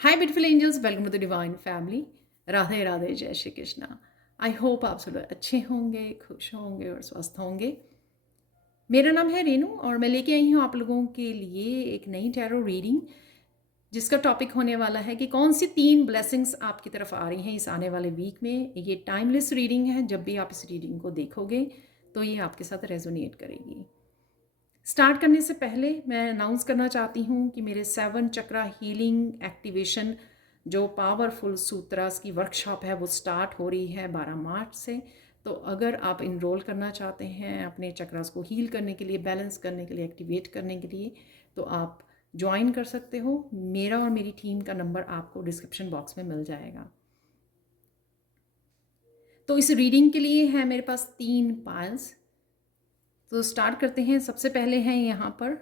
Hi beautiful angels, welcome to the divine family. Radhe Radhe, जय Shri Krishna. I hope आप सब लोग अच्छे होंगे, खुश होंगे और स्वस्थ होंगे। मेरा नाम है रेनू और मैं लेके आई हूँ आप लोगों के लिए एक नई टैरो रीडिंग, जिसका टॉपिक होने वाला है कि कौन सी 3 ब्लेसिंग्स आपकी तरफ आ रही हैं इस आने वाले वीक में। ये टाइमलेस रीडिंग है, जब भी आप इस रीडिंग को देखोगे तो ये आपके साथ रेजोनेट करेगी। स्टार्ट करने से पहले मैं अनाउंस करना चाहती हूँ कि मेरे 7 चक्रा हीलिंग एक्टिवेशन जो पावरफुल सूत्रास की वर्कशॉप है वो स्टार्ट हो रही है 12 मार्च से। तो अगर आप इनरोल करना चाहते हैं अपने चक्रास को हील करने के लिए, बैलेंस करने के लिए, एक्टिवेट करने के लिए, तो आप ज्वाइन कर सकते हो। मेरा और मेरी टीम का नंबर आपको डिस्क्रिप्शन बॉक्स में मिल जाएगा। तो इस रीडिंग के लिए है मेरे पास 3 पाइल्स। तो स्टार्ट करते हैं। सबसे पहले है यहाँ पर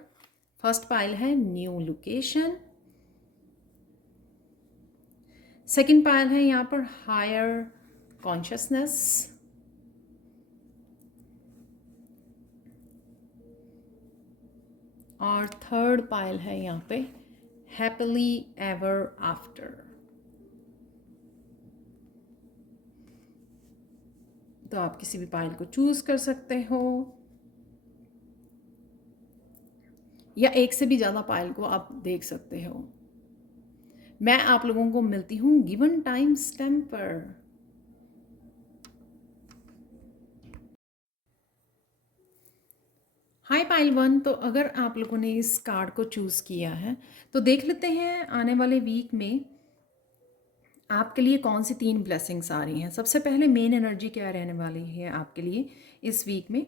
फर्स्ट पाइल है न्यू लोकेशन। सेकंड पाइल है यहाँ पर हायर कॉन्शियसनेस। और थर्ड पाइल है यहाँ पे हैप्पीली एवर आफ्टर। तो आप किसी भी पाइल को चूज कर सकते हो या एक से भी ज़्यादा पाइल को आप देख सकते हो। मैं आप लोगों को मिलती हूँ गिवन टाइम स्टैम्प पर। हाय पाइल 1, तो अगर आप लोगों ने इस कार्ड को चूज़ किया है तो देख लेते हैं आने वाले वीक में आपके लिए कौन सी 3 ब्लेसिंग्स आ रही हैं। सबसे पहले मेन एनर्जी क्या रहने वाली है आपके लिए इस वीक में।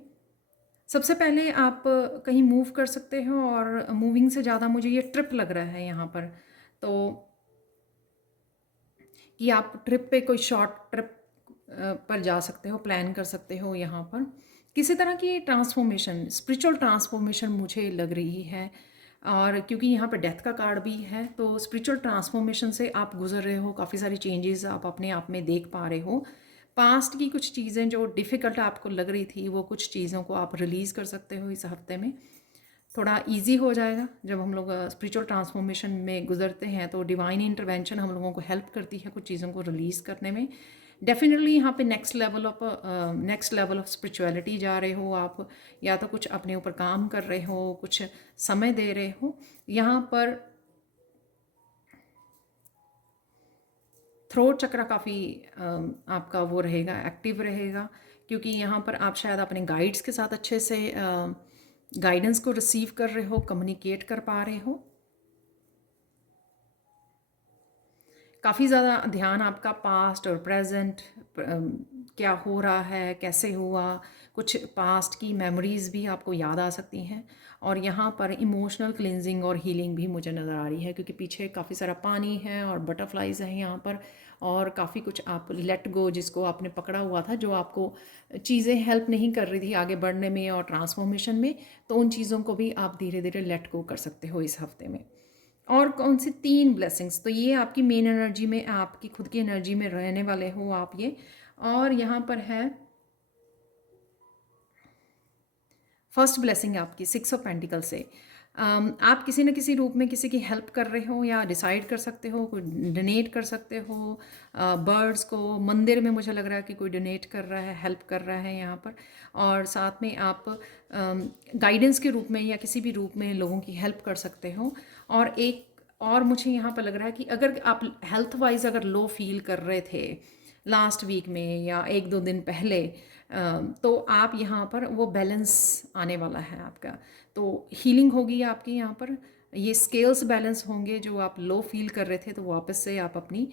सबसे पहले आप कहीं मूव कर सकते हो, और मूविंग से ज़्यादा मुझे ये ट्रिप लग रहा है यहाँ पर। तो कि आप ट्रिप पे, कोई शॉर्ट ट्रिप पर जा सकते हो, प्लान कर सकते हो यहाँ पर। किसी तरह की ट्रांसफॉर्मेशन, स्पिरिचुअल ट्रांसफॉर्मेशन मुझे लग रही है। और क्योंकि यहाँ पर डेथ का कार्ड भी है, तो स्पिरिचुअल ट्रांसफॉर्मेशन से आप गुजर रहे हो। काफ़ी सारी चेंजेस आप अपने आप में देख पा रहे हो। पास्ट की कुछ चीज़ें जो डिफ़िकल्ट आपको लग रही थी, वो कुछ चीज़ों को आप रिलीज़ कर सकते हो इस हफ्ते में। थोड़ा इजी हो जाएगा। जब हम लोग स्पिरिचुअल ट्रांसफॉर्मेशन में गुजरते हैं तो डिवाइन इंटरवेंशन हम लोगों को हेल्प करती है कुछ चीज़ों को रिलीज़ करने में। डेफिनेटली यहाँ पे नेक्स्ट लेवल ऑफ स्पिरिचुअलिटी जा रहे हो आप, या तो कुछ अपने ऊपर काम कर रहे हो, कुछ समय दे रहे हो। यहाँ पर थ्रोट चक्र काफ़ी आपका वो रहेगा, एक्टिव रहेगा, क्योंकि यहाँ पर आप शायद अपने गाइड्स के साथ अच्छे से गाइडेंस को रिसीव कर रहे हो, कम्युनिकेट कर पा रहे हो। काफ़ी ज़्यादा ध्यान आपका पास्ट और प्रेजेंट, क्या हो रहा है, कैसे हुआ, कुछ पास्ट की मेमोरीज़ भी आपको याद आ सकती हैं। और यहाँ पर इमोशनल क्लिनजिंग और हीलिंग भी मुझे नज़र आ रही है, क्योंकि पीछे काफ़ी सारा पानी है और बटरफ्लाइज हैं यहाँ पर। और काफ़ी कुछ आप लेट गो, जिसको आपने पकड़ा हुआ था, जो आपको चीज़ें हेल्प नहीं कर रही थी आगे बढ़ने में और ट्रांसफॉर्मेशन में, तो उन चीज़ों को भी आप धीरे धीरे लेट गो कर सकते हो इस हफ्ते में। और कौन सी 3 ब्लेसिंग्स, तो ये आपकी मेन एनर्जी में, आपकी खुद की एनर्जी में रहने वाले हो आप ये। और यहाँ पर है फर्स्ट ब्लेसिंग आपकी 6 ऑफ पेंटिकल से। आप किसी न किसी रूप में किसी की हेल्प कर रहे हो, या डिसाइड कर सकते हो, कोई डोनेट कर सकते हो बर्ड्स को। मंदिर में मुझे लग रहा है कि कोई डोनेट कर रहा है, हेल्प कर रहा है यहाँ पर। और साथ में आप गाइडेंस के रूप में या किसी भी रूप में लोगों की हेल्प कर सकते हो। और एक और मुझे यहाँ पर लग रहा है कि अगर आप हेल्थ वाइज अगर लो फील कर रहे थे लास्ट वीक में या 1-2 दिन पहले, तो आप यहाँ पर वो बैलेंस आने वाला है आपका। तो हीलिंग होगी आपकी यहाँ पर। ये स्केल्स बैलेंस होंगे, जो आप लो फील कर रहे थे तो वापस से आप अपनी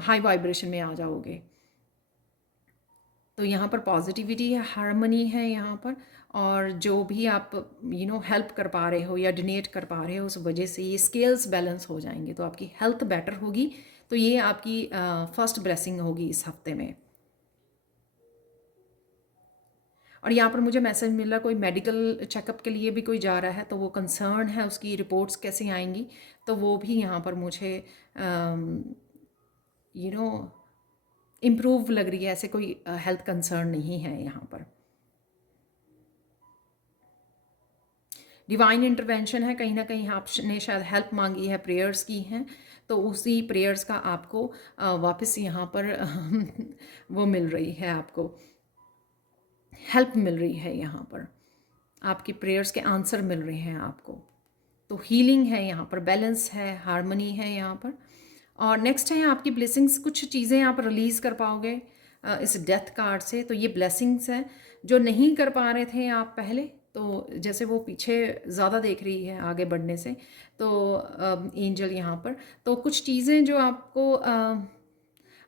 हाई वाइब्रेशन में आ जाओगे। तो यहाँ पर पॉजिटिविटी है, हार्मनी है यहाँ पर। और जो भी आप हेल्प कर पा रहे हो या डोनेट कर पा रहे हो, उस वजह से ये स्केल्स बैलेंस हो जाएंगे, तो आपकी हेल्थ बेटर होगी। तो ये आपकी फर्स्ट ब्लेसिंग होगी इस हफ्ते में। और यहाँ पर मुझे मैसेज मिल रहा है कोई मेडिकल चेकअप के लिए भी कोई जा रहा है, तो वो कंसर्न है उसकी रिपोर्ट्स कैसे आएंगी, तो वो भी यहाँ पर मुझे यू नो इम्प्रूव लग रही है। ऐसे कोई हेल्थ कंसर्न नहीं है यहाँ पर। डिवाइन इंटरवेंशन है, कहीं ना कहीं आपने शायद हेल्प मांगी है, प्रेयर्स की हैं, तो उसी प्रेयर्स का आपको वापस यहाँ पर वो मिल रही है, आपको हेल्प मिल रही है, यहाँ पर आपकी प्रेयर्स के आंसर मिल रहे हैं आपको। तो हीलिंग है यहाँ पर, बैलेंस है, हार्मनी है यहाँ पर। और नेक्स्ट है आपकी ब्लेसिंग्स, कुछ चीज़ें आप रिलीज़ कर पाओगे इस डेथ कार्ड से। तो ये ब्लेसिंग्स हैं जो नहीं कर पा रहे थे आप पहले, तो जैसे वो पीछे ज़्यादा देख रही है आगे बढ़ने से, तो एंजल यहाँ पर, तो कुछ चीज़ें जो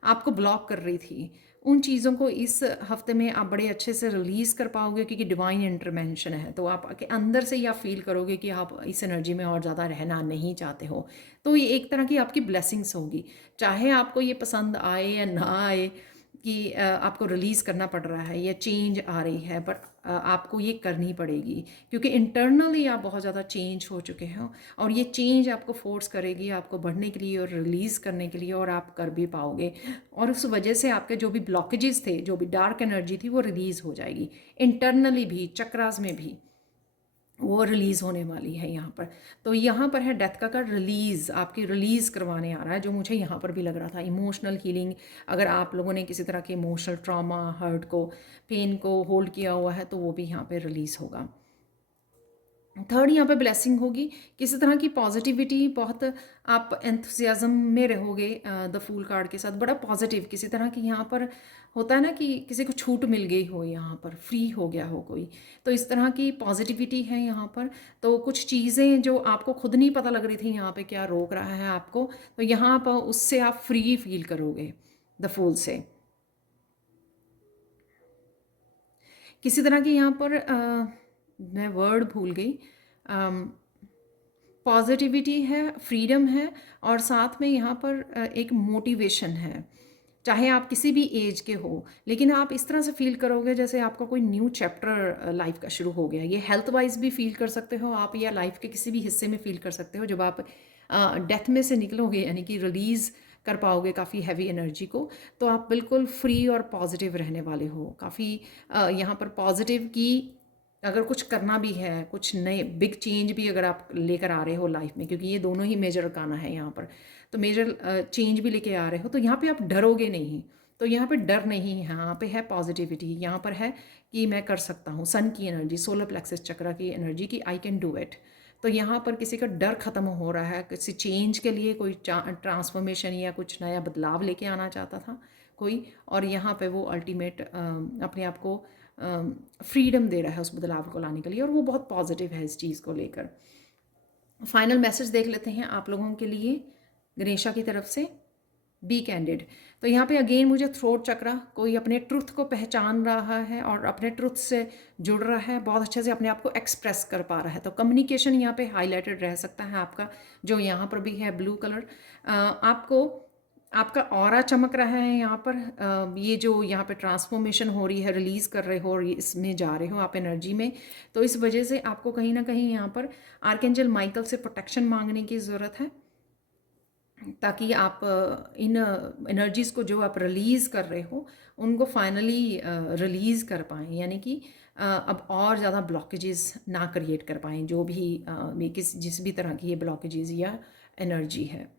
आपको ब्लॉक कर रही थी, उन चीज़ों को इस हफ्ते में आप बड़े अच्छे से रिलीज़ कर पाओगे, क्योंकि डिवाइन इंटरवेंशन है। तो आप के अंदर से ही आप फील करोगे कि आप इस एनर्जी में और ज़्यादा रहना नहीं चाहते हो। तो ये एक तरह की आपकी ब्लेसिंग्स होगी, चाहे आपको ये पसंद आए या ना आए कि आपको रिलीज़ करना पड़ रहा है या चेंज आ रही है, बट आपको ये करनी पड़ेगी, क्योंकि इंटरनली आप बहुत ज़्यादा चेंज हो चुके हो, और ये चेंज आपको फोर्स करेगी आपको बढ़ने के लिए और रिलीज़ करने के लिए, और आप कर भी पाओगे। और उस वजह से आपके जो भी ब्लॉकेजेस थे, जो भी डार्क एनर्जी थी, वो रिलीज़ हो जाएगी इंटरनली भी, चक्रास में भी वो रिलीज़ होने वाली है यहाँ पर। तो यहाँ पर है डेथ का कार्ड, रिलीज़, आपकी रिलीज़ करवाने आ रहा है, जो मुझे यहाँ पर भी लग रहा था। इमोशनल हीलिंग, अगर आप लोगों ने किसी तरह के इमोशनल ट्रॉमा, हर्ट को, पेन को होल्ड किया हुआ है, तो वो भी यहाँ पे रिलीज़ होगा। थर्ड यहाँ पे ब्लेसिंग होगी, किसी तरह की पॉजिटिविटी, बहुत आप एंथुसियाज्म में रहोगे द फूल कार्ड के साथ, बड़ा पॉजिटिव, किसी तरह की यहाँ पर होता है ना कि किसी को छूट मिल गई हो, यहाँ पर फ्री हो गया हो कोई, तो इस तरह की पॉजिटिविटी है यहाँ पर। तो कुछ चीज़ें जो आपको खुद नहीं पता लग रही थी यहाँ पे क्या रोक रहा है आपको, तो यहाँ पर उससे आप फ्री फील करोगे द फूल से। किसी तरह की यहाँ पर मैं वर्ड भूल गई, पॉजिटिविटी है, फ्रीडम है, और साथ में यहाँ पर एक मोटिवेशन है। चाहे आप किसी भी एज के हो, लेकिन आप इस तरह से फील करोगे जैसे आपका कोई न्यू चैप्टर लाइफ का शुरू हो गया। ये हेल्थ वाइज भी फील कर सकते हो आप, या लाइफ के किसी भी हिस्से में फील कर सकते हो जब आप डेथ में से निकलोगे, यानी कि रिलीज़ कर पाओगे काफ़ी हैवी एनर्जी को, तो आप बिल्कुल फ्री और पॉजिटिव रहने वाले हो। काफ़ी यहाँ पर पॉजिटिव की, अगर कुछ करना भी है, कुछ नए बिग चेंज भी अगर आप लेकर आ रहे हो लाइफ में, क्योंकि ये दोनों ही मेजर अरकाना है यहाँ पर, तो मेजर चेंज भी लेके आ रहे हो, तो यहाँ पे आप डरोगे नहीं। तो यहाँ पे डर नहीं है, यहाँ पे है पॉजिटिविटी, यहाँ पर है कि मैं कर सकता हूँ, सन की एनर्जी, सोलर प्लेक्सस चक्रा की एनर्जी की, आई कैन डू इट। तो यहाँ पर किसी का डर ख़त्म हो रहा है, किसी चेंज के लिए कोई ट्रांसफॉर्मेशन या कुछ नया बदलाव लेके आना चाहता था कोई, और यहाँ पे वो अल्टीमेट अपने आप को फ्रीडम दे रहा है उस बदलाव को लाने के लिए, और वो बहुत पॉजिटिव है इस चीज़ को लेकर। फाइनल मैसेज देख लेते हैं आप लोगों के लिए गणेशा की तरफ से, बी कैंडिड। तो यहाँ पे अगेन मुझे थ्रोट चक्रा, कोई अपने ट्रुथ को पहचान रहा है और अपने ट्रुथ से जुड़ रहा है, बहुत अच्छे से अपने आप को एक्सप्रेस कर पा रहा है। तो कम्युनिकेशन यहाँ पे हाईलाइटेड रह सकता है आपका, जो यहाँ पर भी है ब्लू कलर। आपको आपका ऑरा चमक रहा है यहाँ पर, ये जो यहाँ पे ट्रांसफॉर्मेशन हो रही है, रिलीज़ कर रहे हो और इसमें जा रहे हो आप एनर्जी में, तो इस वजह से आपको कहीं ना कहीं यहाँ पर आर्कएंजल माइकल से प्रोटेक्शन मांगने की ज़रूरत है, ताकि आप इन एनर्जीज़ को जो आप रिलीज़ कर रहे हो उनको फाइनली रिलीज़ कर पाएँ, यानी कि अब और ज़्यादा ब्लॉकेजेस ना क्रिएट कर पाएँ, जो भी जिस भी तरह की ये ब्लॉकेजेस या एनर्जी है।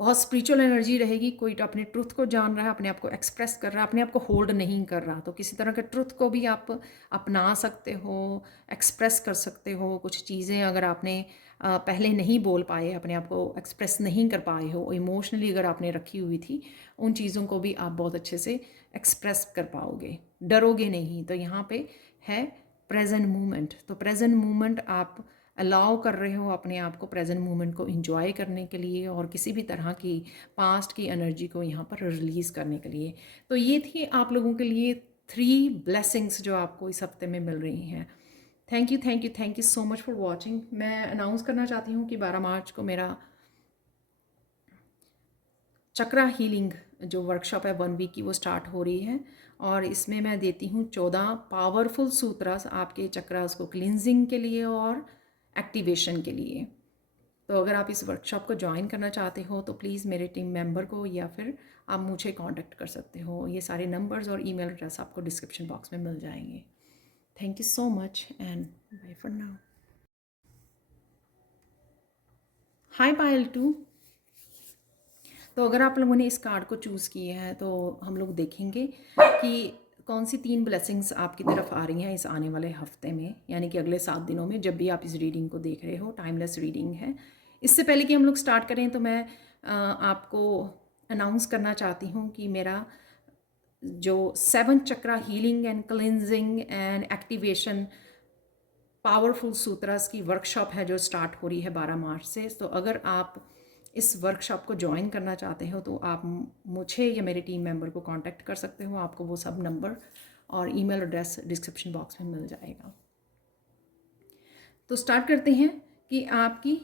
बहुत स्पिरिचुअल एनर्जी रहेगी, कोई तो अपने ट्रुथ को जान रहा है, अपने आप को एक्सप्रेस कर रहा है, अपने आप को होल्ड नहीं कर रहा, तो किसी तरह के ट्रुथ को भी आप अपना सकते हो, एक्सप्रेस कर सकते हो। कुछ चीज़ें अगर आपने पहले नहीं बोल पाए, अपने आप को एक्सप्रेस नहीं कर पाए हो, इमोशनली अगर आपने रखी हुई थी, उन चीज़ों को भी आप बहुत अच्छे से एक्सप्रेस कर पाओगे, डरोगे नहीं। तो यहाँ पे है प्रेजेंट मोमेंट, तो प्रेजेंट मोमेंट आप अलाउ कर रहे हो अपने आप को प्रेजेंट मोमेंट को एंजॉय करने के लिए, और किसी भी तरह की पास्ट की एनर्जी को यहाँ पर रिलीज़ करने के लिए। तो ये थी आप लोगों के लिए 3 ब्लेसिंग्स जो आपको इस हफ्ते में मिल रही हैं। Thank you, thank you, thank you so much for watching. मैं अनाउंस करना चाहती हूँ कि 12 मार्च को मेरा चक्रा हीलिंग जो वर्कशॉप है 1 वीक की, वो स्टार्ट हो रही है, और इसमें मैं देती हूँ 14 पावरफुल सूत्रास आपके चक्रास को क्लिनजिंग के लिए और एक्टिवेशन के लिए। तो अगर आप इस वर्कशॉप को ज्वाइन करना चाहते हो तो प्लीज़ मेरे टीम मेंबर को या फिर आप मुझे कांटेक्ट कर सकते हो। ये सारे नंबर्स और ईमेल एड्रेस आपको डिस्क्रिप्शन बॉक्स में मिल जाएंगे। Thank you so much and bye. Bye for now. Hi Payal too. तो अगर आप लोगों ने इस कार्ड को चूज़ किया है तो हम लोग देखेंगे कि कौन सी 3 ब्लेसिंग्स आपकी तरफ आ रही हैं इस आने वाले हफ्ते में, यानी कि अगले 7 दिनों में, जब भी आप इस रीडिंग को देख रहे हो। टाइमलेस रीडिंग है। इससे पहले कि हम लोग स्टार्ट करें तो मैं आपको अनाउंस करना चाहती हूँ कि मेरा जो 7 chakra healing and cleansing and activation powerful sutras की वर्कशॉप है जो स्टार्ट हो रही है 12 मार्च से। तो अगर आप इस वर्कशॉप को ज्वाइन करना चाहते हो तो आप मुझे या मेरे टीम मेंबर को कांटेक्ट कर सकते हो। आपको वो सब नंबर और ईमेल एड्रेस डिस्क्रिप्शन बॉक्स में मिल जाएगा। तो स्टार्ट करते हैं कि आपकी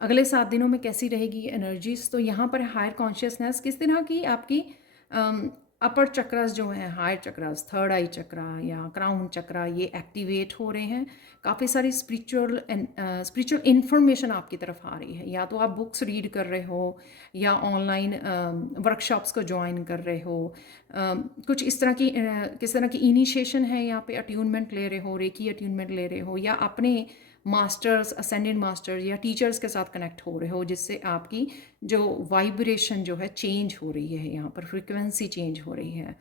अगले 7 दिनों में कैसी रहेगी एनर्जीज। तो यहाँ पर हायर कॉन्शियसनेस किस तरह की आपकी अपर चक्रास जो हैं, हायर चक्रास, थर्ड आई चक्रा या क्राउन चक्रा, ये एक्टिवेट हो रहे हैं। काफ़ी सारी स्पिरिचुअल इन्फॉर्मेशन आपकी तरफ आ रही है। या तो आप बुक्स रीड कर रहे हो या ऑनलाइन वर्कशॉप्स को ज्वाइन कर रहे हो। कुछ इस तरह की किस तरह की इनिशिएशन है, यहाँ पे अट्यूनमेंट ले रहे हो, रेकी अट्यूनमेंट ले रहे हो, या अपने मास्टर्स, असेंडेंट मास्टर्स या टीचर्स के साथ कनेक्ट हो रहे हो, जिससे आपकी जो वाइब्रेशन जो है चेंज हो रही है, यहाँ पर फ्रीक्वेंसी चेंज हो रही है।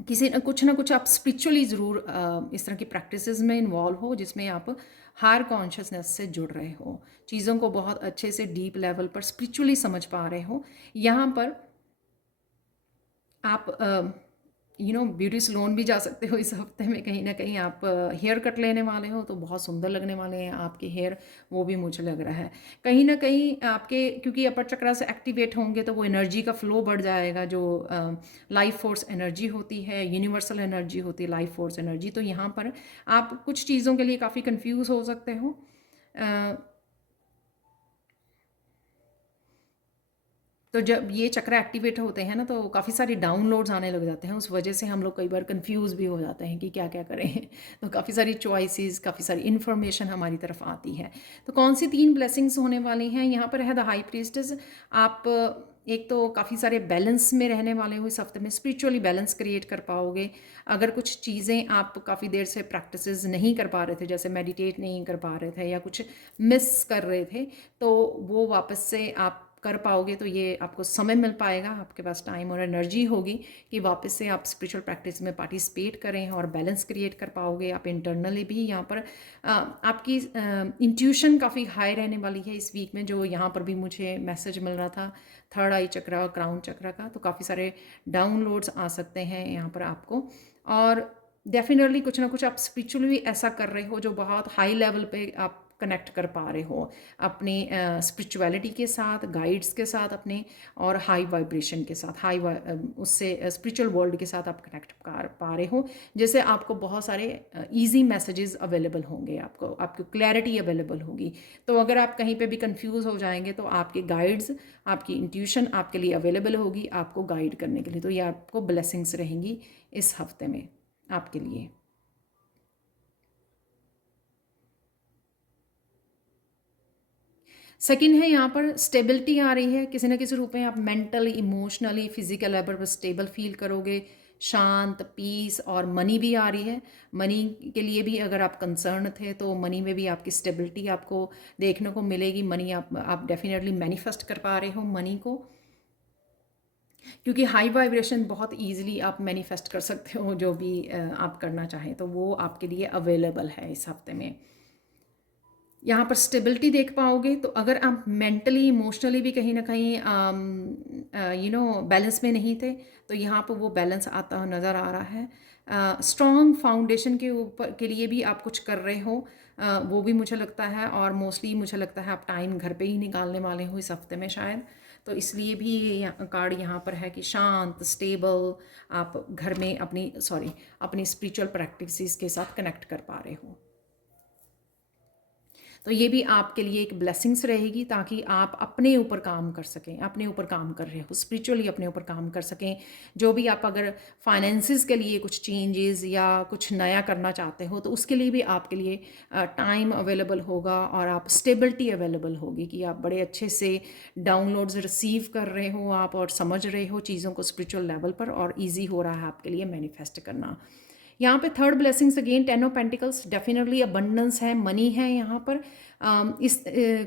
किसी ना कुछ आप स्पिरिचुअली ज़रूर इस तरह की प्रैक्टिसेस में इन्वॉल्व हो, जिसमें आप हायर कॉन्शियसनेस से जुड़ रहे हो, चीज़ों को बहुत अच्छे से डीप लेवल पर स्पिरिचुअली समझ पा रहे हो। यहाँ पर आप ब्यूटी सलोन भी जा सकते हो इस हफ्ते में। कहीं ना कहीं आप हेयर कट लेने वाले हो तो बहुत सुंदर लगने वाले हैं आपके हेयर, वो भी मुझे लग रहा है। कहीं ना कहीं आपके, क्योंकि अपर चक्रा से एक्टिवेट होंगे तो वो एनर्जी का फ्लो बढ़ जाएगा, जो लाइफ फोर्स एनर्जी होती है, यूनिवर्सल एनर्जी होती है, लाइफ फोर्स एनर्जी। तो यहाँ पर आप कुछ चीज़ों के लिए काफ़ी कंफ्यूज हो सकते हो। तो जब ये चक्र एक्टिवेट होते हैं ना तो काफ़ी सारी डाउनलोड्स आने लग जाते हैं। उस वजह से हम लोग कई बार कंफ्यूज भी हो जाते हैं कि क्या क्या करें। तो काफ़ी सारी चॉइसेस, काफ़ी सारी इन्फॉर्मेशन हमारी तरफ आती है। तो कौन सी 3 ब्लेसिंग्स होने वाली हैं यहाँ पर है द हाई प्रीस्टेस। आप एक तो काफ़ी सारे बैलेंस में रहने वाले हो इस हफ्ते में, स्पिरिचुअली बैलेंस क्रिएट कर पाओगे। अगर कुछ चीज़ें आप काफ़ी देर से प्रैक्टिसेस नहीं कर पा रहे थे, जैसे मेडिटेट नहीं कर पा रहे थे या कुछ मिस कर रहे थे, तो वो वापस से आप कर पाओगे। तो ये आपको समय मिल पाएगा, आपके पास टाइम और एनर्जी होगी कि वापस से आप स्पिरिचुअल प्रैक्टिस में पार्टिसिपेट करें और बैलेंस क्रिएट कर पाओगे। आप इंटरनली भी यहाँ पर आपकी इंट्यूशन काफ़ी हाई रहने वाली है इस वीक में, जो यहाँ पर भी मुझे मैसेज मिल रहा था थर्ड आई चक्रा और क्राउन चक्रा का। तो काफ़ी सारे डाउनलोड्स आ सकते हैं यहाँ पर आपको। और डेफिनेटली कुछ ना कुछ आप स्पिरिचुअली ऐसा कर रहे हो जो बहुत हाई लेवल पे आप कनेक्ट कर पा रहे हो अपनी स्पिरिचुअलिटी के साथ, गाइड्स के साथ अपने, और हाई वाइब्रेशन के साथ, उससे स्पिरिचुअल वर्ल्ड के साथ आप कनेक्ट कर पा रहे हो। जैसे आपको बहुत सारे इजी मैसेजेस अवेलेबल होंगे, आपको क्लैरिटी अवेलेबल होगी। तो अगर आप कहीं पे भी कंफ्यूज हो जाएंगे तो आपके गाइड्स, आपकी इंट्यूशन आपके लिए अवेलेबल होगी आपको गाइड करने के लिए। तो ये आपको ब्लेसिंग्स रहेंगी इस हफ्ते में आपके लिए। सेकंड है यहाँ पर स्टेबिलिटी आ रही है, किसी न किसी रूप में आप मेंटली, इमोशनली, फिजिकल लेवल पर स्टेबल फील करोगे, शांत, पीस, और मनी भी आ रही है। मनी के लिए भी अगर आप कंसर्न थे तो मनी में भी आपकी स्टेबिलिटी आपको देखने को मिलेगी। मनी आप डेफिनेटली मैनिफेस्ट कर पा रहे हो मनी को, क्योंकि हाई वाइब्रेशन बहुत ईजिली आप मैनिफेस्ट कर सकते हो, जो भी आप करना चाहें तो वो आपके लिए अवेलेबल है इस हफ्ते में। यहाँ पर स्टेबिलिटी देख पाओगे। तो अगर आप मेंटली, इमोशनली भी कहीं ना कहीं बैलेंस में नहीं थे तो यहाँ पर वो बैलेंस आता हुआ नज़र आ रहा है। स्ट्रॉन्ग फाउंडेशन के ऊपर के लिए भी आप कुछ कर रहे हो, वो भी मुझे लगता है। और मोस्टली मुझे लगता है आप टाइम घर पे ही निकालने वाले हो इस हफ्ते में शायद। तो इसलिए भी ये कार्ड यहाँ पर है कि शांत, स्टेबल, आप घर में अपनी स्पिरिचुअल प्रैक्टिसेस के साथ कनेक्ट कर पा रहे हो। तो ये भी आपके लिए एक ब्लेसिंग्स रहेगी, ताकि आप अपने ऊपर काम कर सकें, अपने ऊपर काम कर रहे हो, स्पिरिचुअली अपने ऊपर काम कर सकें। जो भी आप अगर फाइनेंसिस के लिए कुछ चेंजेस या कुछ नया करना चाहते हो तो उसके लिए भी आपके लिए टाइम अवेलेबल होगा, और आप स्टेबिलिटी अवेलेबल होगी कि आप बड़े अच्छे से डाउनलोड्स रिसीव कर रहे हो आप, और समझ रहे हो चीज़ों को स्पिरिचुअल लेवल पर, और ईजी हो रहा है आपके लिए मैनिफेस्ट करना। यहाँ पे third blessings again 10 of pentacles, definitely abundance है, मनी है यहाँ पर।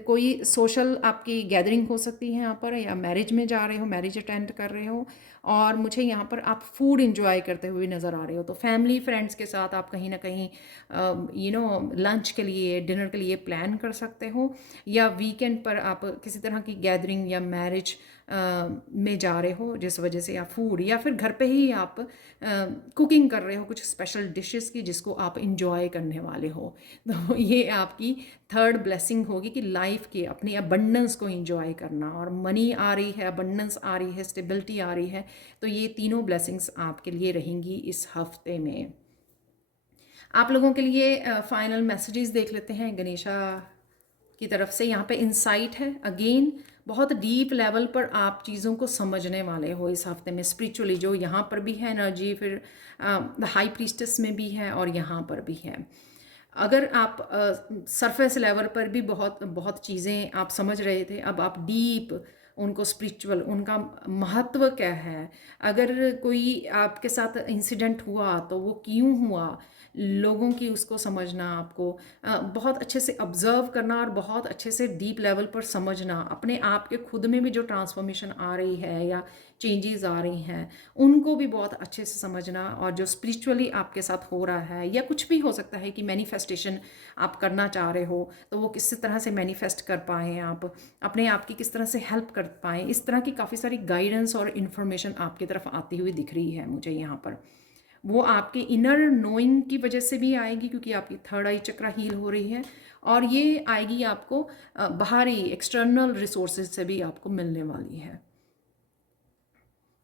कोई सोशल आपकी गैदरिंग हो सकती है यहाँ पर, या मैरिज में जा रहे हो, मैरिज अटेंड कर रहे हो, और मुझे यहाँ पर आप फूड इंजॉय करते हुए नज़र आ रहे हो। तो फैमिली फ्रेंड्स के साथ आप कहीं ना कहीं लंच के लिए, डिनर के लिए प्लान कर सकते हो, या वीकेंड पर आप किसी तरह की गैदरिंग या मैरिज में जा रहे हो, जिस वजह से, या फूड, या फिर घर पे ही आप कुकिंग कर रहे हो कुछ स्पेशल डिशेस की जिसको आप इंजॉय करने वाले हो। तो ये आपकी थर्ड ब्लेसिंग होगी कि लाइफ के अपनी अबंडेंस को इंजॉय करना, और मनी आ रही है, अबंडेंस आ रही है, स्टेबिलिटी आ रही है। तो ये तीनों ब्लेसिंग्स आपके लिए रहेंगी इस हफ्ते में। आप लोगों के लिए फाइनल मैसेजेस देख लेते हैं गणेशा की तरफ से। यहाँ पे इंसाइट है, अगेन बहुत डीप लेवल पर आप चीज़ों को समझने वाले हो इस हफ्ते में स्पिरिचुअली, जो यहाँ पर भी है एनर्जी, फिर द हाई प्रीस्टेस में भी है, और यहाँ पर भी है। अगर आप सरफेस लेवल पर भी बहुत बहुत चीज़ें आप समझ रहे थे, अब आप डीप उनको, स्पिरिचुअल उनका महत्व क्या है, अगर कोई आपके साथ इंसिडेंट हुआ तो वो क्यों हुआ, लोगों की उसको समझना, आपको बहुत अच्छे से ऑब्जर्व करना, और बहुत अच्छे से डीप लेवल पर समझना, अपने आप के खुद में भी जो ट्रांसफॉर्मेशन आ रही है या चेंजेस आ रही हैं उनको भी बहुत अच्छे से समझना, और जो स्पिरिचुअली आपके साथ हो रहा है, या कुछ भी हो सकता है कि मैनिफेस्टेशन आप करना चाह रहे हो, तो वो किस तरह से मैनिफेस्ट कर पाएँ, आप अपने आप की किस तरह से हेल्प कर पाएँ, इस तरह की काफ़ी सारी गाइडेंस और इन्फॉर्मेशन आपकी तरफ आती हुई दिख रही है मुझे यहाँ पर। वो आपके इनर नोइंग की वजह से भी आएगी, क्योंकि आपकी थर्ड आई चक्रा हील हो रही है, और ये आएगी आपको बाहरी एक्सटर्नल रिसोर्सेज से भी आपको मिलने वाली है।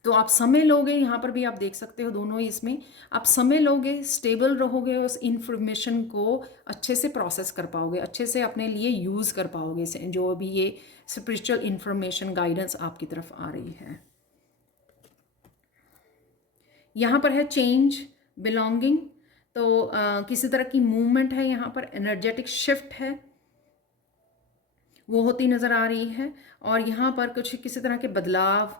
तो आप समय लोगे, यहाँ पर भी आप देख सकते हो दोनों ही, इसमें आप समय लोगे, स्टेबल रहोगे, उस इंफॉर्मेशन को अच्छे से प्रोसेस कर पाओगे, अच्छे से अपने लिए यूज़ कर पाओगे, जो भी ये स्पिरिचुअल इंफॉर्मेशन गाइडेंस आपकी तरफ आ रही है। यहाँ पर है चेंज, बिलोंगिंग, तो किसी तरह की मूवमेंट है, यहाँ पर एनर्जेटिक शिफ्ट है वो होती नज़र आ रही है, और यहाँ पर कुछ किसी तरह के बदलाव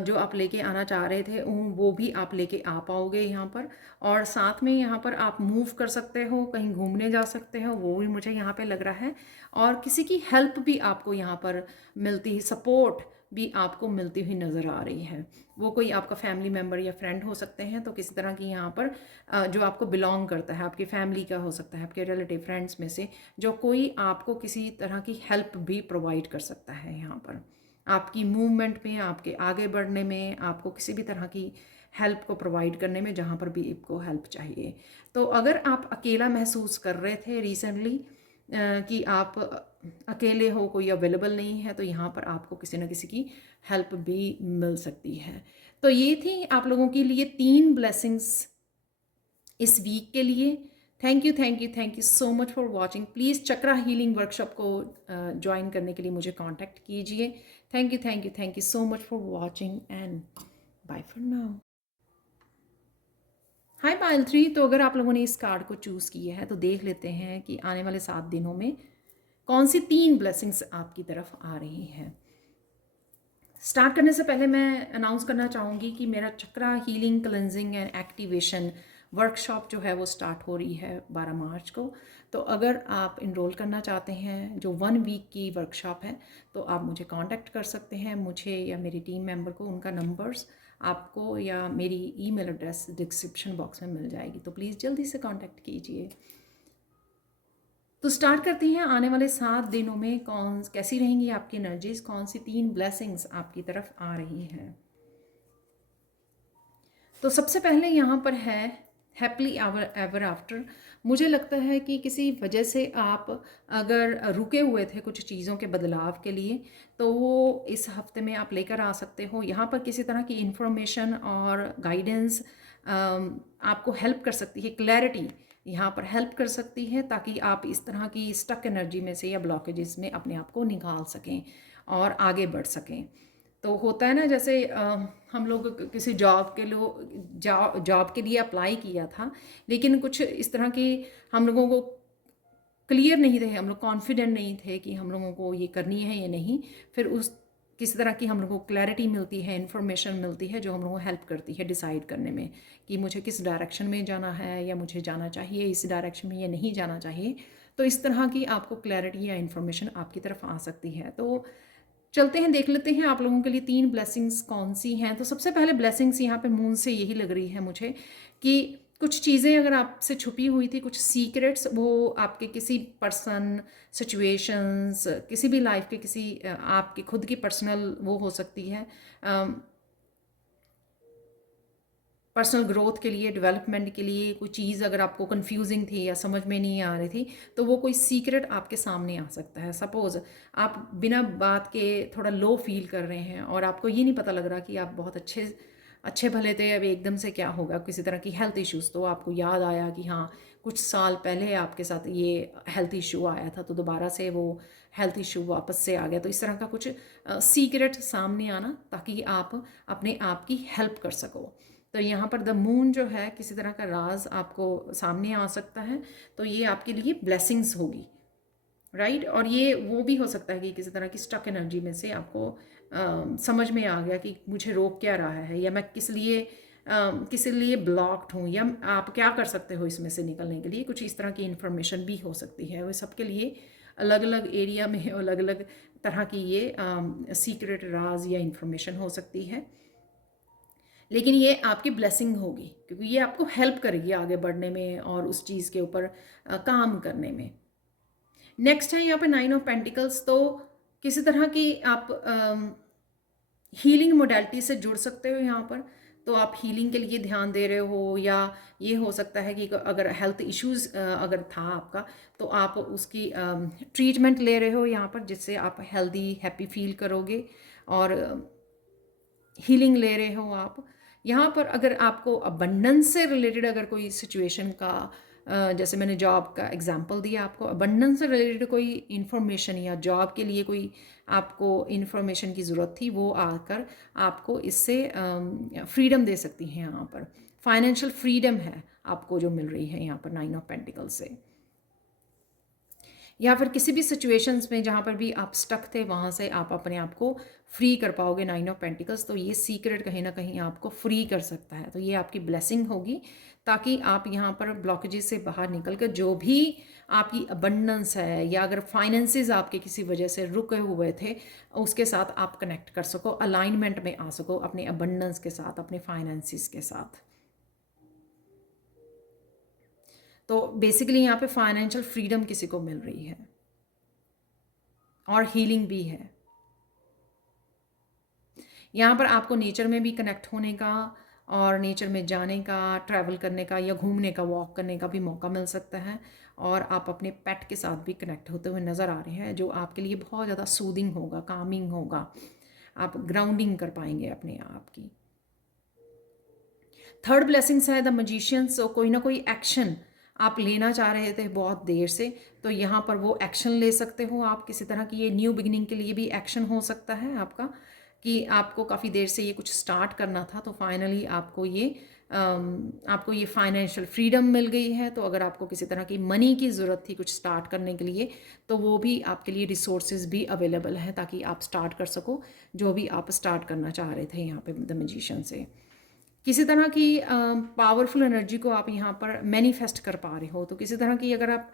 जो आप लेके आना चाह रहे थे वो भी आप लेके आ पाओगे यहाँ पर। और साथ में यहाँ पर आप मूव कर सकते हो, कहीं घूमने जा सकते हो, वो भी मुझे यहाँ पे लग रहा है, और किसी की हेल्प भी आपको यहाँ पर मिलती है, सपोर्ट भी आपको मिलती हुई नज़र आ रही है। वो कोई आपका फैमिली मेम्बर या फ्रेंड हो सकते हैं, तो किसी तरह की यहाँ पर जो आपको बिलोंग करता है, आपकी फैमिली का हो सकता है, आपके रिलेटिव फ्रेंड्स में से जो कोई आपको किसी तरह की हेल्प भी प्रोवाइड कर सकता है यहाँ पर, आपकी मूवमेंट में, आपके आगे बढ़ने में, आपको किसी भी तरह की हेल्प को प्रोवाइड करने में, जहाँ पर भी आपको हेल्प चाहिए। तो अगर आप अकेला महसूस कर रहे थे रिसेंटली कि आप अकेले हो, कोई अवेलेबल नहीं है, तो यहाँ पर आपको किसी न किसी की हेल्प भी मिल सकती है। तो ये थी आप लोगों के लिए 3 ब्लेसिंग्स इस वीक के लिए। Thank you, thank you, thank you so much for watching. Please chakra healing workshop को ज्वाइन करने के लिए मुझे कांटेक्ट कीजिए। Thank you, thank you, thank you so much for watching, and bye for now. Hi Payal 3, तो अगर आप लोगों ने इस कार्ड को चूज़ किया है तो देख लेते हैं कि आने वाले 7 दिनों में कौन सी 3 ब्लेसिंग्स आपकी तरफ आ रही हैं। स्टार्ट करने से पहले मैं अनाउंस करना चाहूँगी कि मेरा chakra healing, cleansing and activation workshop जो है वो स्टार्ट हो रही है 12 मार्च को। तो अगर आप इनरोल करना चाहते हैं, जो 1 वीक की वर्कशॉप है, तो आप मुझे कांटेक्ट कर सकते हैं, मुझे या मेरी टीम मेंबर को। उनका नंबर्स आपको या मेरी ईमेल एड्रेस डिस्क्रिप्शन बॉक्स में मिल जाएगी, तो प्लीज़ जल्दी से कांटेक्ट कीजिए। तो स्टार्ट करते हैं, आने वाले 7 दिनों में कैसी रहेंगी आपकी एनर्जीज, कौन सी 3 ब्लेसिंग्स आपकी तरफ आ रही हैं। तो सबसे पहले यहाँ पर है हैप्पीली एवर आफ्टर। मुझे लगता है कि किसी वजह से आप अगर रुके हुए थे कुछ चीज़ों के बदलाव के लिए, तो वो इस हफ्ते में आप लेकर आ सकते हो। यहाँ पर किसी तरह की इंफॉर्मेशन और गाइडेंस आपको हेल्प कर सकती है, क्लैरिटी यहाँ पर हेल्प कर सकती है, ताकि आप इस तरह की स्टक एनर्जी में से या ब्लॉकेजेस में अपने आप को निकाल सकें और आगे बढ़ सकें। तो होता है ना, जैसे हम लोग किसी जॉब के लिए अप्लाई किया था, लेकिन कुछ इस तरह की हम लोगों को क्लियर नहीं थे, हम लोग कॉन्फिडेंट नहीं थे कि हम लोगों को ये करनी है या नहीं। फिर किसी तरह की हम लोगों को क्लैरिटी मिलती है, इन्फॉर्मेशन मिलती है जो हम लोगों को हेल्प करती है डिसाइड करने में कि मुझे किस डायरेक्शन में जाना है, या मुझे जाना चाहिए इस डायरेक्शन में या नहीं जाना चाहिए। तो इस तरह की आपको क्लैरिटी या इन्फॉर्मेशन आपकी तरफ आ सकती है। तो चलते हैं, देख लेते हैं आप लोगों के लिए 3 ब्लेसिंग्स कौन सी हैं। तो सबसे पहले ब्लेसिंग्स यहाँ पे मून से यही लग रही है मुझे कि कुछ चीज़ें अगर आपसे छुपी हुई थी, कुछ सीक्रेट्स, वो आपके किसी पर्सन, सिचुएशंस, किसी भी लाइफ के किसी आपकी खुद की पर्सनल वो हो सकती है, पर्सनल ग्रोथ के लिए, डेवलपमेंट के लिए कोई चीज़ अगर आपको कंफ्यूजिंग थी या समझ में नहीं आ रही थी, तो वो कोई सीक्रेट आपके सामने आ सकता है। सपोज़ आप बिना बात के थोड़ा लो फील कर रहे हैं और आपको ये नहीं पता लग रहा कि आप बहुत अच्छे अच्छे भले थे, अब एकदम से क्या होगा, किसी तरह की हेल्थ इश्यूज़, तो आपको याद आया कि हाँ, कुछ साल पहले आपके साथ ये हेल्थ इशू आया था, तो दोबारा से वो हेल्थ इशू वापस से आ गया। तो इस तरह का कुछ सीक्रेट सामने आना, ताकि आप अपने आप की हेल्प कर सको। तो यहाँ पर द मून जो है, किसी तरह का राज आपको सामने आ सकता है, तो ये आपके लिए ब्लेसिंग्स होगी, राइट। और ये वो भी हो सकता है कि किसी तरह की स्टक एनर्जी में से आपको समझ में आ गया कि मुझे रोक क्या रहा है, या मैं किस लिए ब्लॉक्ड हूँ, या आप क्या कर सकते हो इसमें से निकलने के लिए। कुछ इस तरह की इन्फॉर्मेशन भी हो सकती है। वो सबके लिए अलग अलग एरिया में अलग अलग तरह की ये सीक्रेट राज या इन्फॉर्मेशन हो सकती है, लेकिन ये आपकी ब्लेसिंग होगी, क्योंकि ये आपको हेल्प करेगी आगे बढ़ने में और उस चीज़ के ऊपर काम करने में। नेक्स्ट है यहाँ पे 9 ऑफ पेंटिकल्स। तो किसी तरह की आप हीलिंग मोडेलिटी से जुड़ सकते हो यहाँ पर। तो आप हीलिंग के लिए ध्यान दे रहे हो, या ये हो सकता है कि अगर हेल्थ इश्यूज़ अगर था आपका, तो आप उसकी ट्रीटमेंट ले रहे हो यहाँ पर, जिससे आप हेल्दी हैप्पी फील करोगे और हीलिंग ले रहे हो आप यहाँ पर। अगर आपको अबंडेंस से रिलेटेड अगर कोई सिचुएशन का जैसे मैंने जॉब का एग्जांपल दिया आपको, अबंडेंस से रिलेटेड कोई इन्फॉर्मेशन या जॉब के लिए कोई आपको इन्फॉर्मेशन की ज़रूरत थी, वो आकर आपको इससे फ्रीडम दे सकती है। यहाँ पर फाइनेंशियल फ्रीडम है आपको जो मिल रही है यहाँ पर 9 ऑफ पेंटिकल से। या फिर किसी भी सिचुएशंस में जहाँ पर भी आप स्टक थे, वहाँ से आप अपने आप को फ्री कर पाओगे 9 ऑफ पेंटिकल्स। तो ये सीक्रेट कहीं ना कहीं आपको फ्री कर सकता है। तो ये आपकी ब्लेसिंग होगी, ताकि आप यहाँ पर ब्लॉकेजेस से बाहर निकल कर जो भी आपकी अबंडेंस है, या अगर फाइनेंसेस आपके किसी वजह से रुके हुए थे, उसके साथ आप कनेक्ट कर सको, अलाइनमेंट में आ सको अपने अबंडेंस के साथ, अपने फाइनेंसेस के साथ। तो बेसिकली यहाँ पे फाइनेंशियल फ्रीडम किसी को मिल रही है और हीलिंग भी है। यहाँ पर आपको नेचर में भी कनेक्ट होने का और नेचर में जाने का, ट्रैवल करने का या घूमने का, वॉक करने का भी मौका मिल सकता है। और आप अपने पेट के साथ भी कनेक्ट होते हुए नज़र आ रहे हैं, जो आपके लिए बहुत ज़्यादा सूदिंग होगा, कामिंग होगा। आप ग्राउंडिंग कर पाएंगे अपने आप की। थर्ड ब्लेसिंग्स है द मजिशियंस। तो कोई ना कोई एक्शन आप लेना चाह रहे थे बहुत देर से, तो यहाँ पर वो एक्शन ले सकते हो आप। किसी तरह की ये न्यू बिगिनिंग के लिए भी एक्शन हो सकता है आपका, कि आपको काफ़ी देर से ये कुछ स्टार्ट करना था, तो फाइनली आपको ये फाइनेंशियल फ्रीडम मिल गई है। तो अगर आपको किसी तरह की मनी की ज़रूरत थी कुछ स्टार्ट करने के लिए, तो वो भी आपके लिए रिसोर्सेज भी अवेलेबल है, ताकि आप स्टार्ट कर सको जो भी आप स्टार्ट करना चाह रहे थे यहाँ पे द मैजिशियन से। किसी तरह की पावरफुल एनर्जी को आप यहाँ पर मैनिफेस्ट कर पा रहे हो। तो किसी तरह की अगर आप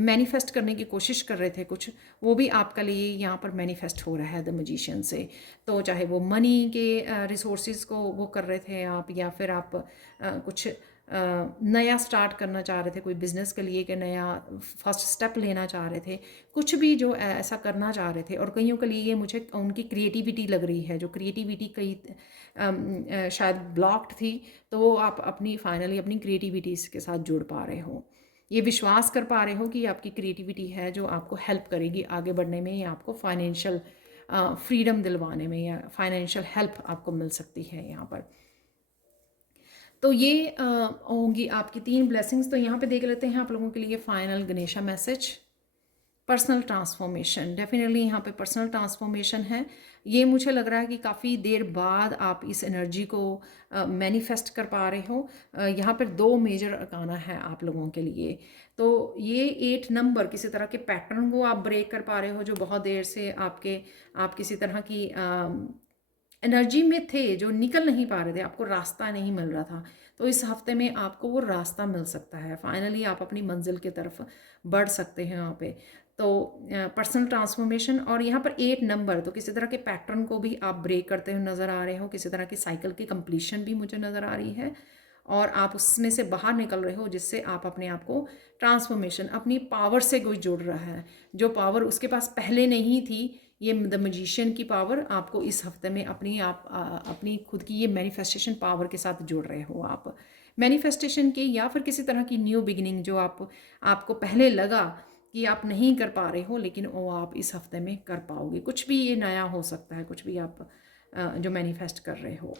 मैनिफेस्ट करने की कोशिश कर रहे थे कुछ, वो भी आपका लिए यहाँ पर मैनिफेस्ट हो रहा है द मैजिशियन से। तो चाहे वो मनी के रिसोर्सेज को वो कर रहे थे आप, या फिर आप कुछ नया स्टार्ट करना चाह रहे थे कोई बिज़नेस के लिए, कि नया फर्स्ट स्टेप लेना चाह रहे थे, कुछ भी जो ऐसा करना चाह रहे थे। और कईयों के लिए मुझे उनकी क्रिएटिविटी लग रही है, जो क्रिएटिविटी कई शायद ब्लॉक्ड थी, तो वो आप फाइनली अपनी क्रिएटिविटी के साथ जुड़ पा रहे हो। ये विश्वास कर पा रहे हो कि आपकी क्रिएटिविटी है जो आपको हेल्प करेगी आगे बढ़ने में, या आपको फाइनेंशियल फ्रीडम दिलवाने में, या फाइनेंशियल हेल्प आपको मिल सकती है यहाँ पर। तो ये होंगी आपकी 3 ब्लेसिंग्स। तो यहाँ पे देख लेते हैं आप लोगों के लिए final Ganesha message. Personal transformation, definitely यहाँ पे पर्सनल ट्रांसफॉर्मेशन है। ये मुझे लग रहा है कि काफ़ी देर बाद आप इस एनर्जी को मैनिफेस्ट कर पा रहे हो। यहाँ पर 2 मेजर अरकाना है आप लोगों के लिए। तो ये 8 नंबर किसी तरह के पैटर्न को आप ब्रेक कर पा रहे हो, जो बहुत देर से आप किसी तरह की एनर्जी में थे, जो निकल नहीं पा रहे थे, आपको रास्ता नहीं मिल रहा था। तो इस हफ्ते में आपको वो रास्ता मिल सकता है, फाइनली आप अपनी मंजिल की तरफ बढ़ सकते हैं यहाँ पे। तो पर्सनल ट्रांसफॉर्मेशन और यहाँ पर 8 नंबर, तो किसी तरह के पैटर्न को भी आप ब्रेक करते हुए नज़र आ रहे हो, किसी तरह की साइकिल की कंप्लीशन भी मुझे नज़र आ रही है और आप उसमें से बाहर निकल रहे हो, जिससे आप अपने आप को ट्रांसफॉर्मेशन, अपनी पावर से कोई जुड़ रहा है, जो पावर उसके पास पहले नहीं थी। ये द मैजिशियन की पावर आपको इस हफ्ते में अपनी खुद की ये मैनिफेस्टेशन पावर के साथ जुड़ रहे हो आप, मैनिफेस्टेशन के या फिर किसी तरह की न्यू बिगिनिंग जो आपको पहले लगा कि आप नहीं कर पा रहे हो, लेकिन वो आप इस हफ्ते में कर पाओगे। कुछ भी ये नया हो सकता है, कुछ भी आप जो मैनिफेस्ट कर रहे हो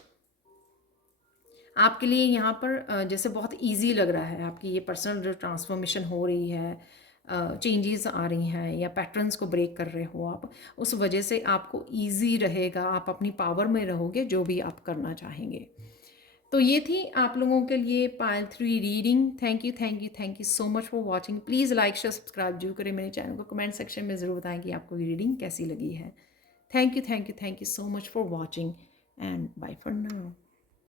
आपके लिए यहाँ पर जैसे बहुत इजी लग रहा है। आपकी ये पर्सनल जो ट्रांसफॉर्मेशन हो रही है, चेंजेस आ रही हैं या पैटर्न्स को ब्रेक कर रहे हो आप, उस वजह से आपको इजी रहेगा, आप अपनी पावर में रहोगे जो भी आप करना चाहेंगे। तो ये थी आप लोगों के लिए पायल 3 reading. Thank you so much for watching. Please like share subscribe जरूर करें मेरे चैनल को, कमेंट सेक्शन में ज़रूर बताएं कि आपको ये रीडिंग कैसी लगी है। Thank you so much for watching and bye for now.